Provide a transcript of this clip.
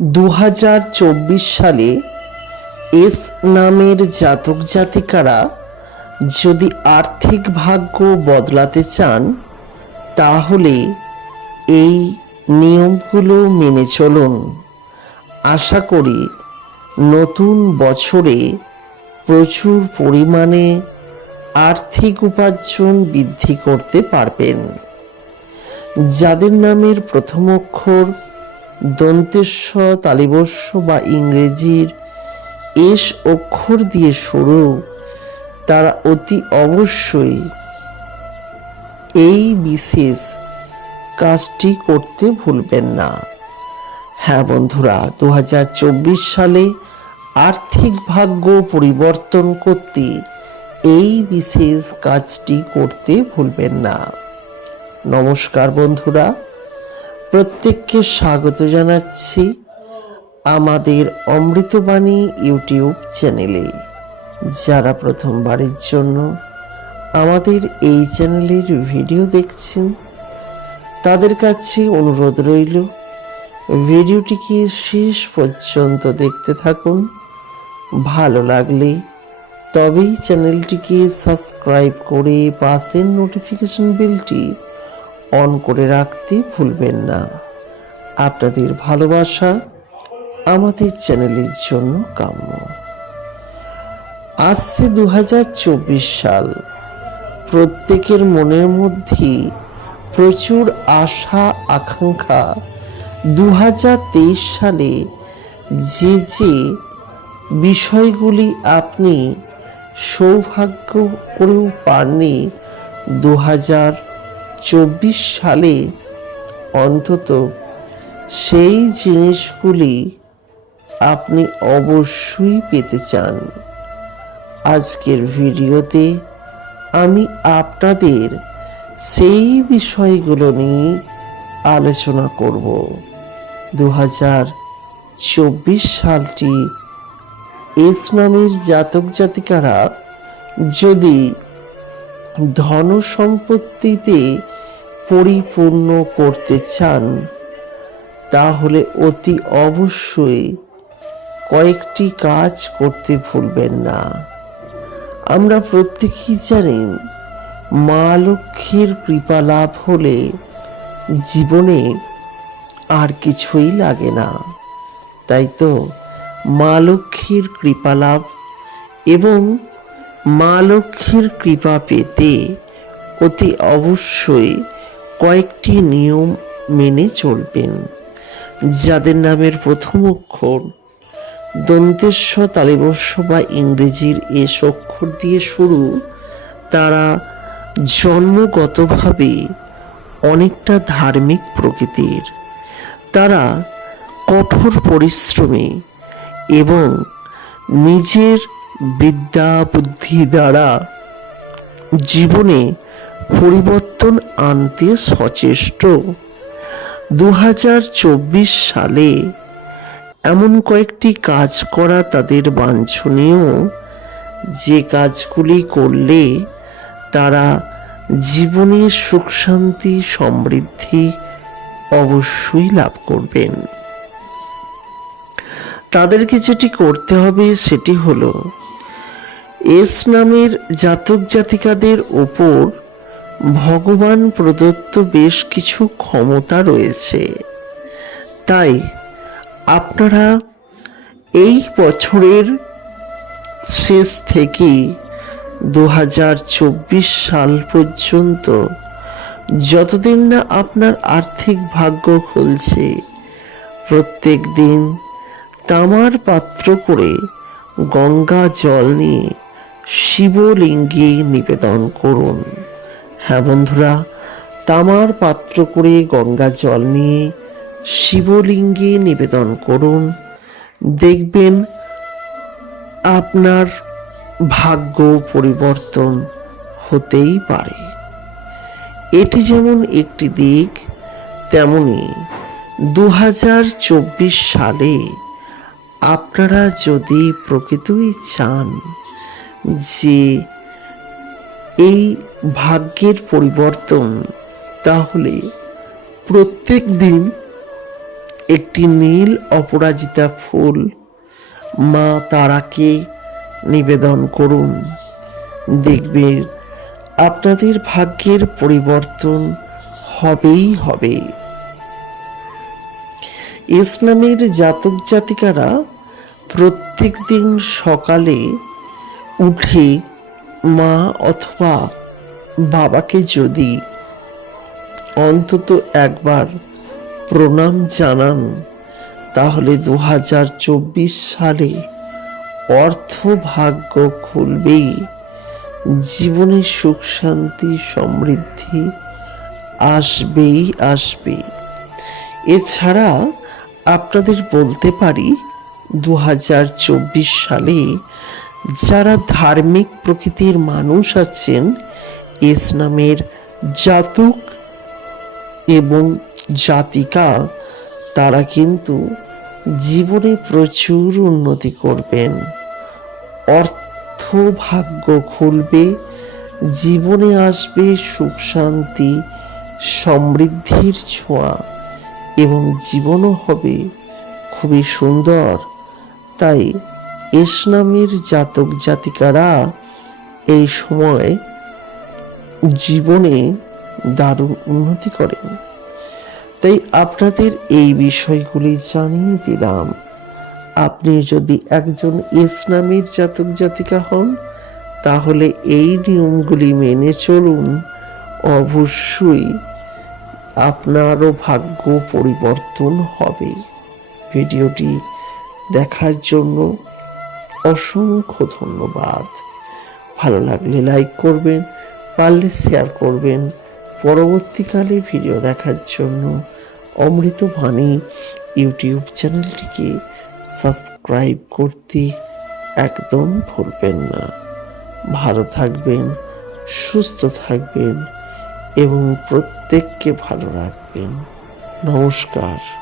দু হাজার চব্বিশ সালে এস নামের জাতক জাতিকারা যদি আর্থিক ভাগ্য বদলাতে চান, তাহলে এই নিয়মগুলো মেনে চলুন। আশা করি নতুন বছরে প্রচুর পরিমাণে আর্থিক উপার্জন বৃদ্ধি করতে পারবেন। যাদের নামের প্রথম অক্ষর দন্তেশ্ব তালিবস্য বা ইংরেজির এস অক্ষর দিয়ে শুরু তারা অতি অবশ্যই এই বিশেষ কাজটি করতে ভুলবেন না। হ্যাঁ বন্ধুরা দু হাজার চব্বিশ সালে আর্থিক ভাগ্য পরিবর্তন করতে এই বিশেষ কাজটি করতে ভুলবেন না। নমস্কার বন্ধুরা। প্রত্যেককে স্বাগত জানাচ্ছি আমাদের অমৃতবাণী ইউটিউব চ্যানেলে। যারা প্রথমবারের জন্য আমাদের এই চ্যানেলের ভিডিও দেখছেন, তাদের কাছে অনুরোধ রইল, ভিডিওটিকে শেষ পর্যন্ত দেখতে থাকুন। ভালো লাগলে তবেই চ্যানেলটিকে সাবস্ক্রাইব করে পাশের নোটিফিকেশন বেলটি অন করে রাখতে ভুলবেন না। আপনাদের ভালোবাসা আমাদের চ্যানেলের জন্য কাম্য। আসছে দু হাজার চব্বিশ সাল। প্রত্যেকের মনের মধ্যে প্রচুর আশা, আকাঙ্ক্ষা। দু হাজার তেইশ সালে যে যে বিষয়গুলি আপনি সৌভাগ্য করেও পাননি দু চব্বিশ সালে অন্তত সেই জিনিসগুলি আপনি অবশ্যই পেতে চান। আজকের ভিডিওতে আমি আপনাদের সেই বিষয়গুলো নিয়ে আলোচনা করব। দু চব্বিশ সালটি এস নামের জাতক জাতিকারা যদি ধন সম্পত্তিতে পরিপূর্ণ করতে চান, তাহলে অতি অবশ্যই কয়েকটি কাজ করতে ভুলবেন না। আমরা প্রত্যেকেই জানি, মা লক্ষ্মীর কৃপা লাভ হলে জীবনে আর কিছুই লাগে না। তাই তো মা লক্ষ্মীর কৃপা লাভ এবং মা লক্ষ্মীর কৃপা পেতে অতি অবশ্যই কয়েকটি নিয়ম মেনে চলবেন, যাদের নামের প্রথম অক্ষর দন্তেশ্ব তালিবস্য বা ইংরেজির এস অক্ষর দিয়ে শুরু। তারা জন্মগতভাবে অনেকটা ধার্মিক প্রকৃতির। তারা কঠোর পরিশ্রমে এবং নিজের বিদ্যা বুদ্ধি দ্বারা জীবনে পরিবর্তন আনতে সচেষ্ট। দু হাজার চব্বিশ সালে এমন কয়েকটি কাজ করা তাদের বাঞ্ছনীয়। যে কাজগুলি করলে তারা জীবনে সুখ, শান্তি, সমৃদ্ধি অবশ্যই লাভ করবেন। তাদেরকে যেটি করতে হবে সেটি হলো, এস নামের জাতক জাতিকাদের ওপর ভগবান প্রদত্ত বেশ কিছু ক্ষমতা রয়েছে। তাই আপনারা এই বছরের শেষ থেকে দু চব্বিশ সাল পর্যন্ত যতদিন না আপনার আর্থিক ভাগ্য খুলছে, প্রত্যেক দিন তামার পাত্র করে গঙ্গা জল নিয়ে শিবলিঙ্গে নিবেদন করুন। হ্যাঁ বন্ধুরা, তামার পাত্র করে গঙ্গা জল নিয়ে শিবলিঙ্গে নিবেদন করুন। দেখবেন আপনার ভাগ্য পরিবর্তন হতেই পারে। এটি যেমন একটি দিক, তেমনি দু হাজার চব্বিশ সালে আপনারা যদি প্রকৃতই চান যে এই ভাগ্যের পরিবর্তন তাহলে প্রত্যেক দিন একটি নীল অপরাজিতা ফুল মা তারাকে নিবেদন করুন। দেখবেন আপনাদের ভাগ্যের পরিবর্তন হবেই হবে। ইসলামের জাতক জাতিকারা প্রত্যেক দিন সকালে উঠে মা অথবা বাবাকে যদি অন্তত একবার প্রণাম জানান, তাহলে দু হাজার চব্বিশ সালে অর্থ ভাগ্য খুলবেই। জীবনে সুখ, শান্তি, সমৃদ্ধি আসবেই, আসবে। এছাড়া আপনাদের বলতে পারি দু হাজার চব্বিশ সালে যারা ধার্মিক প্রকৃতির মানুষ আছেন ইসলামের জাতক এবং জাতিকা, তারা কিন্তু জীবনে প্রচুর উন্নতি করবেন। অর্থ ভাগ্য খুলবে, জীবনে আসবে সুখ, শান্তি, সমৃদ্ধির ছোঁয়া এবং জীবনও হবে খুবই সুন্দর। তাই ইসলামের জাতক জাতিকারা এই সময় জীবনে দারুণ উন্নতি করেন। তাই আপনাদের এই বিষয়গুলি জানিয়ে দিলাম। আপনি যদি একজন ইসলামের জাতক জাতিকা হন, তাহলে এই নিয়মগুলি মেনে চলুন। অবশ্যই আপনারও ভাগ্য পরিবর্তন হবে। ভিডিওটি দেখার জন্য অসংখ্য ধন্যবাদ। ভালো লাগলে লাইক করবেন, পারলে শেয়ার করবেন। পরবর্তীকালে ভিডিও দেখার জন্য অমৃত ইউটিউব চ্যানেলটিকে সাবস্ক্রাইব করতে একদম ভুলবেন না। ভালো থাকবেন, সুস্থ থাকবেন এবং প্রত্যেককে ভালো রাখবেন। নমস্কার।